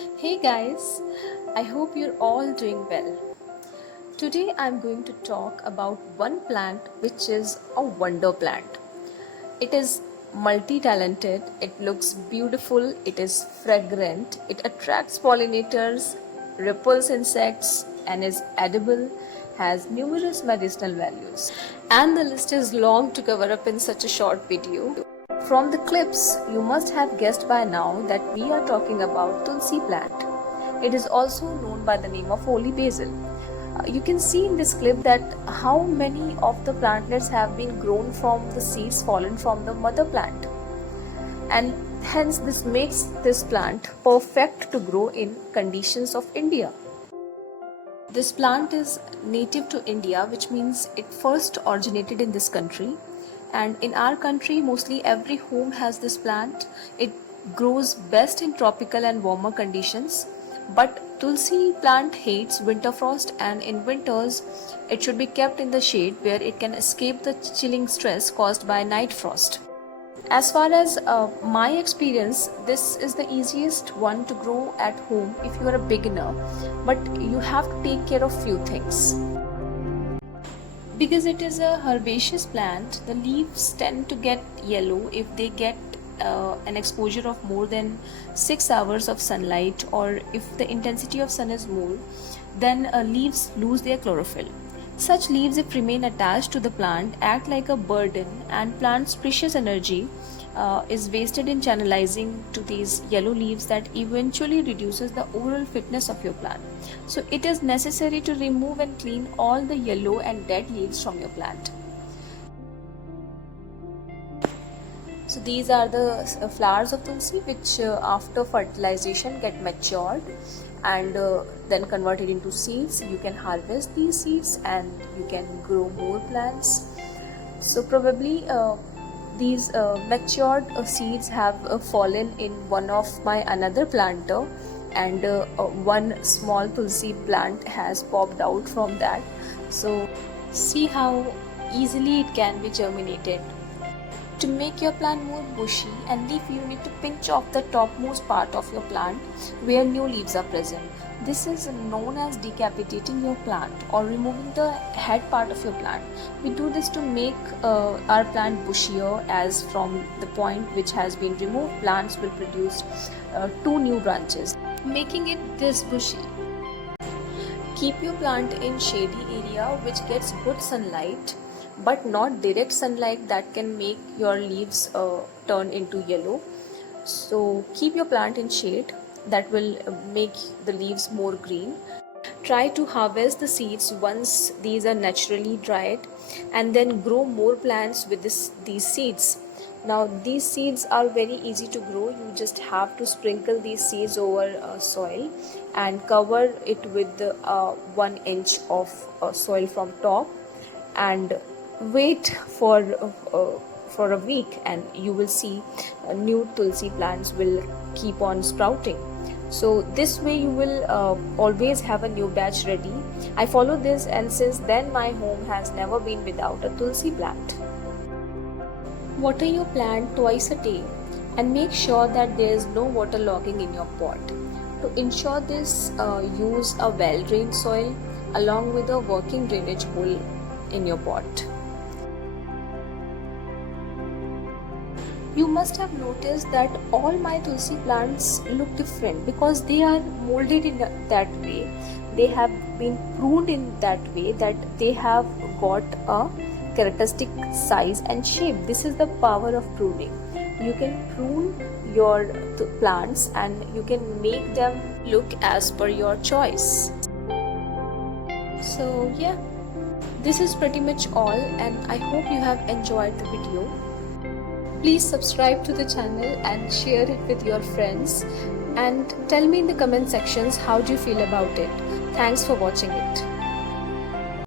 Hey guys, I hope you're all doing well. Today I'm going to talk about one plant which is a wonder plant. It is multi talented, it looks beautiful, it is fragrant, it attracts pollinators, repels insects, and is edible, has numerous medicinal values. And the list is long to cover up in such a short video. From the clips, you must have guessed by now that we are talking about Tulsi plant. It is also known by the name of holy basil. You can see in this clip that how many of the plantlets have been grown from the seeds fallen from the mother plant, and hence this makes this plant perfect to grow in conditions of India. This plant is native to India, which means it first originated in this country. And in our country, mostly every home has this plant. It grows best in tropical and warmer conditions. But Tulsi plant hates winter frost, and in winters, it should be kept in the shade where it can escape the chilling stress caused by night frost. As far as my experience, this is the easiest one to grow at home if you are a beginner, but you have to take care of few things. Because it is a herbaceous plant, the leaves tend to get yellow if they get an exposure of more than 6 hours of sunlight, or if the intensity of sun is more, then leaves lose their chlorophyll. Such leaves, if remain attached to the plant, act like a burden, and plant's precious energy is wasted in channelizing to these yellow leaves that eventually reduces the overall fitness of your plant. So it is necessary to remove and clean all the yellow and dead leaves from your plant. So these are the flowers of Tulsi, which after fertilization get matured and then converted into seeds. You can harvest these seeds and you can grow more plants. So probably these matured seeds have fallen in one of my another planter, and one small Tulsi plant has popped out from that. So see how easily it can be germinated. To make your plant more bushy and leafy, you need to pinch off the topmost part of your plant where new leaves are present. This is known as decapitating your plant or removing the head part of your plant. We do this to make our plant bushier, as from the point which has been removed, plants will produce two new branches, making it this bushy. Keep your plant in shady area which gets good sunlight, but not direct sunlight that can make your leaves turn into yellow. So keep your plant in shade, that will make the leaves more green. Try to harvest the seeds once these are naturally dried, and then grow more plants with these seeds. Now these seeds are very easy to grow. You just have to sprinkle these seeds over soil and cover it with 1 inch of soil from top, and wait for a week, and you will see new Tulsi plants will keep on sprouting. So this way you will always have a new batch ready. I follow this, and since then my home has never been without a Tulsi plant. Water your plant twice a day and make sure that there is no water logging in your pot. To ensure this, use a well drained soil along with a working drainage hole in your pot. You must have noticed that all my Tulsi plants look different because they are molded in that way. They have been pruned in that way that they have got a characteristic size and shape. This is the power of pruning. You can prune your plants and you can make them look as per your choice. So yeah, this is pretty much all, and I hope you have enjoyed the video. Please subscribe to the channel and share it with your friends, and tell me in the comment sections how do you feel about it. Thanks for watching it.